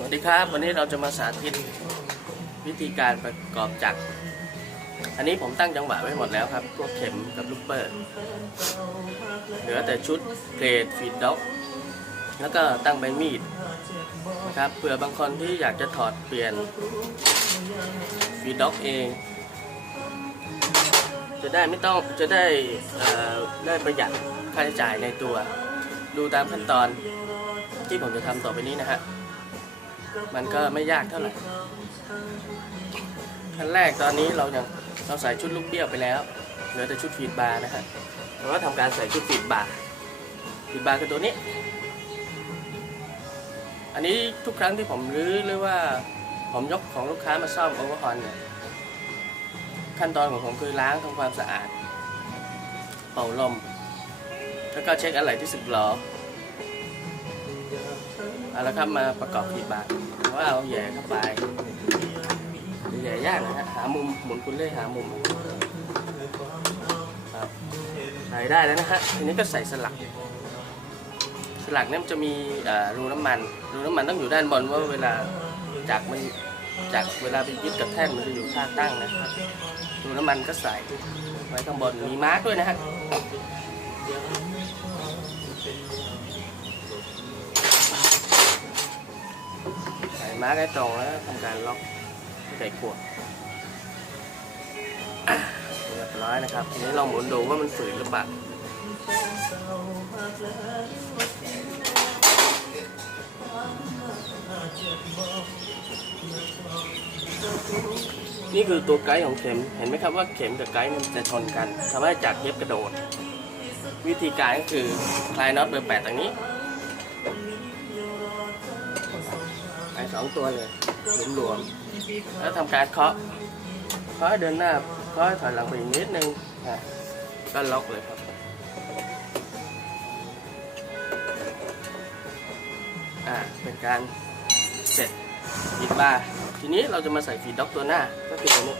สวัสดีครับ วันนี้เราจะมาสาธิตวิธีการประกอบจักร อันนี้ผมตั้งจังหวะไว้หมดแล้วครับ พวกเข็มกับลูกเปิดเหลือแต่ชุดเพลทฟีดด็อก แล้วก็ตั้งใบมีดนะครับเผื่อบางคนที่อยากจะถอดเปลี่ยนฟีดด็อกเอง จะได้ไม่ต้องจะได้ได้ประหยัดค่าใช้จ่ายในตัว ดูตามขั้นตอนที่ผมจะทำต่อไปนี้นะฮะ มันก็ไม่ยากเท่าไหร่ขั้นแรกตอนนี้เรายังเราใส่ชุดลูกเบี้ยวไปแล้วเหลือแต่ชุดฟีดบาร์นะฮะเราก็ทำการใส่ชุดฟีดบาร์ฟีดบาร์คือตัวนี้ อันนี้ทุกครั้งที่ผมรื้อหรือว่าผมยกของลูกค้ามาซ่อมโอเวอร์ฮอนเนี่ยขั้นตอนของผมคือล้างทำความสะอาด เป่าลม แล้วก็เช็คอะไรที่สึกหรอเอาละครับมาประกอบฟีดบาร์ ว่าเอาแย่เข้าไปแย่ยากนะฮะหามุมหมุนคุณเล่อยหามุมครับใส่ได้แล้วนะฮะทีนี้ก็ใส่สลัก สลักเนี่ยมันจะมีรูน้ำมัน รูน้ำมันต้องอยู่ด้านบนว่าเวลาจากมันจากเวลาไปยึดกับแท่นมันจะอยู่ท่าตั้งนะครับรูน้ำมันก็ใส่ไว้ข้างบนมีมาร์กด้วยนะฮะ ใส่ มาร์กให้ตรงแล้วทำการล็อกใส่ขวดเรียบร้อยนะครับทีนี้เราหมุนดูว่ามันฝืนหรือเปล่านี่คือตัวไกด์ของเข็ม เห็นไหมครับว่าเข็มกับไกด์มันจะชนกันทำให้จากเย็บกระโดด วิธีการก็คือคลายน็อตเบอร์แปดตรงนี้ องตัวเลยรวมๆแล้วทำการเคาะเคาะเดินหน้าเคาะถอยหลังไปอีกนิดนึงก็ล็อกเลยครับ อ่าเป็นการเสร็จฟีดบาร์ทีนี้เราจะมาใส่ฟีดด็อกตัวหน้าก็คือตัวนี้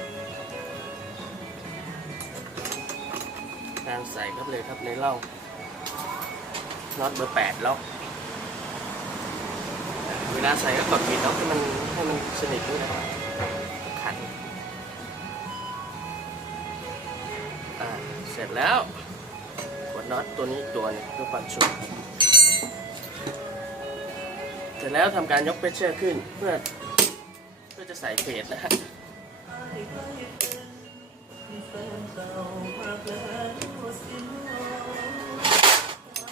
การใส่ครับเลยครับในร่องน็อตเบอร์แปดล็อก เวลาใส่ก็กดปิดล็อกให้มันให้มันสนิทด้วยนะครับขันอ่าเสร็จแล้วกดน็อตตัวนี้ตัวนึงเพื่อปัดชุดเสร็จแล้วทำการยกเพชเชอร์ขึ้นเพื่อเพื่อจะใส่เพจนะฮะ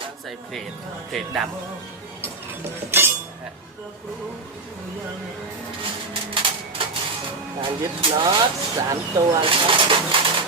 การใส่เพจเพจดำะการยึดน็อตสามตัวนะครับ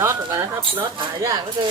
น็อตก่อนนะครับน็อตหายากก็คือ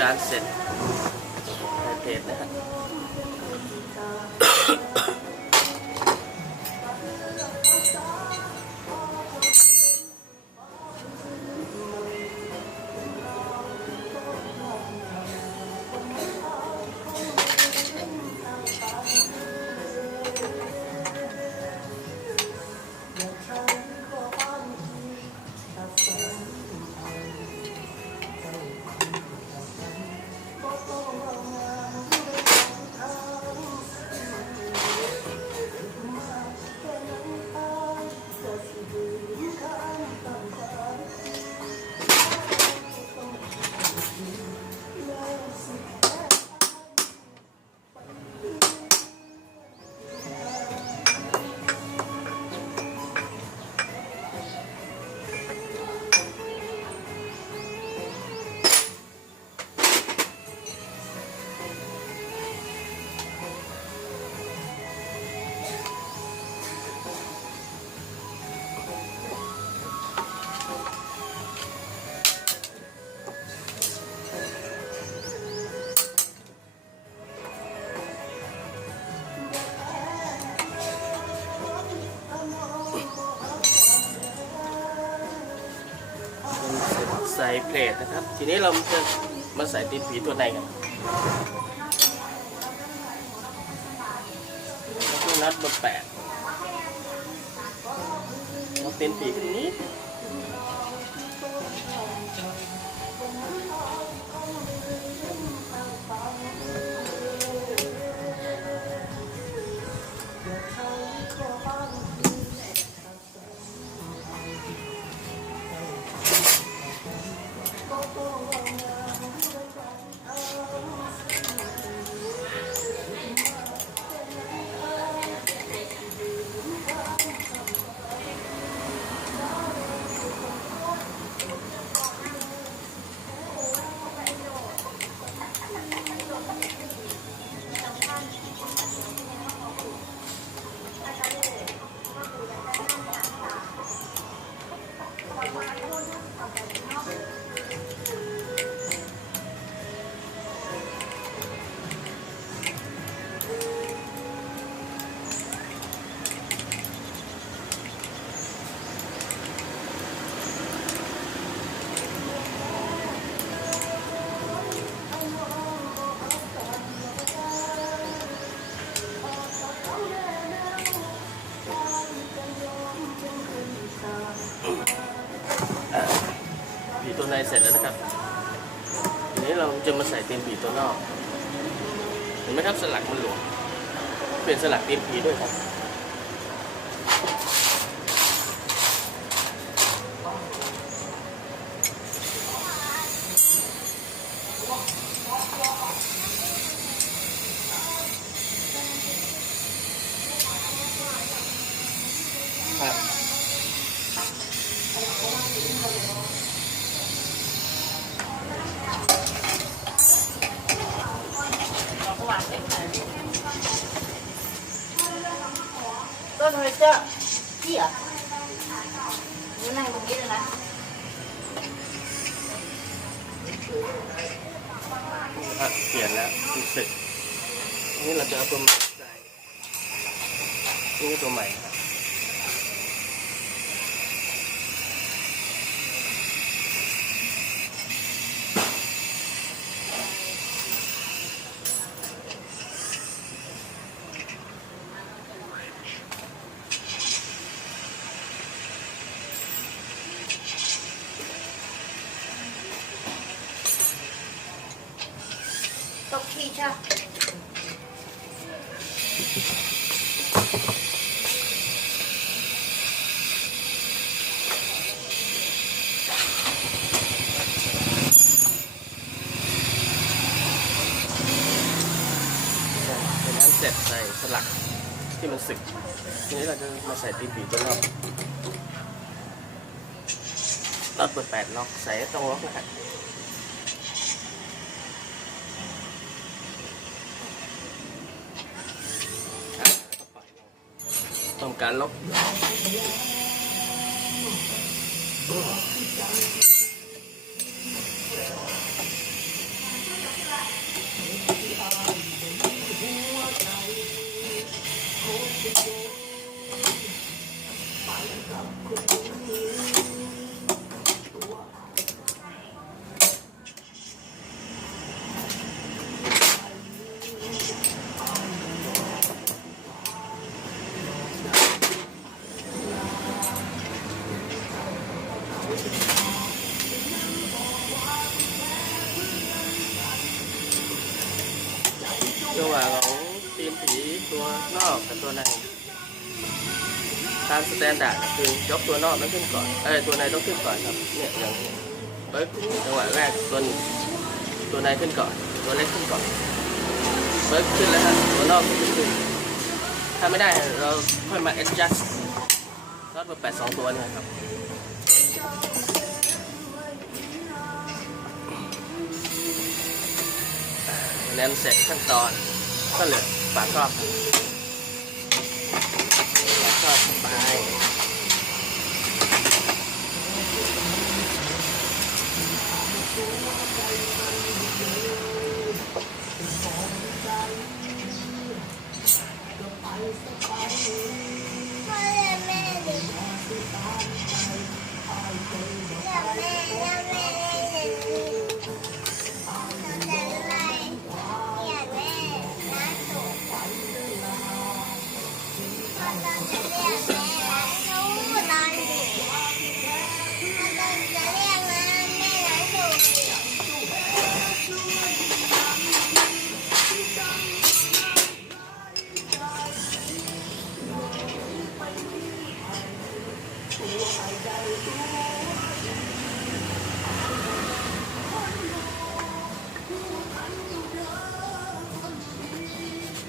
กา เพลทนะครับ ทีนี้เราจะมาใส่ตีนผีตัวในกันแล้วก็นัดเบอร์แปด เสร็จแล้วนะครับทีนี้เราจะมาใส่ตีนผีตัวนอก เห็นไหมครับสลักมันหลวม เปลี่ยนสลักตีนผีด้วยครับครับ พี่เหรอหนูนั่งตรงนี้เลยนะครับเปลี่ยนแล้วรู้สึกนี่เราจะเอาตัวใหม่ใส่นี่ตัวใหม่ครับ ตกขี้ใช่เป็นนั้นเสร็จใส่สลักที่มันสึก ทีนี้เราจะมาใส่ตีนผีตัวนอกล็อตเปิดแปดล็อกใส่ตรงล็อกนะครับอะแล้วก็ปล่อยลง ต้ จังหวะของตีนผีตัวนอกกับตัวใน ตามสแตนดาร์ดคือยกตัวนอกต้องขึ้นก่อน เอ้ยตัวในต้องขึ้นก่อนครับ เนี่ยอย่างเบิร์จังหวะแรกตัวตัวในขึ้นก่อน ตัวเล็กขึ้นก่อน เบิร์ขึ้นแล้วฮะตัวนอกขึ้นขึ้นถ้าไม่ได้เราค่อยมา adjust รอดเบอร์แปดสองตัวนี่ครับ แล้วเสร็จขั้นตอนก็เหลือฝาครอบฝาครอบไปแม่ดิเรียกแม่เรียกแม่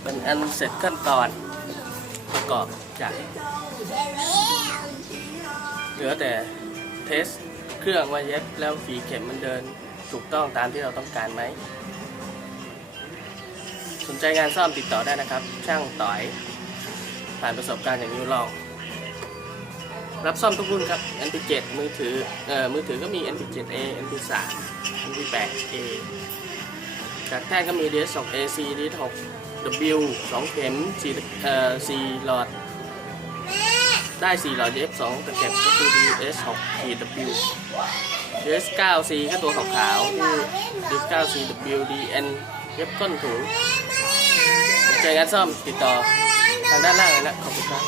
เป็นอันเสร็จขั้นตอนประกอบจากเหลือแต่เทสเครื่องว่าเย็บแล้วฝีเข็มมันเดินถูกต้องตามที่เราต้องการไหม สนใจงานซ่อมติดต่อได้นะครับ ช่างต่อย ผ่านประสบการณ์อย่างนิ้วลอง รับซ่อมทุกรุ่นครับ NP7 มือถือเอ่อมือถือก็มี NP7A NP3 NP8A จากแท่นก็มี DS2A C DS6 W 2 เข็ม4เอ่อ4หลอด ได้4หลอด F2 ตะเข็บก็คือ DS6 W DS9C ก็ตัวขาวๆคือ DS9C W DN เย็บต้นถุงใจงานซ่อมติดต่อทางด้านล่างเลยนะขอบคุณครับ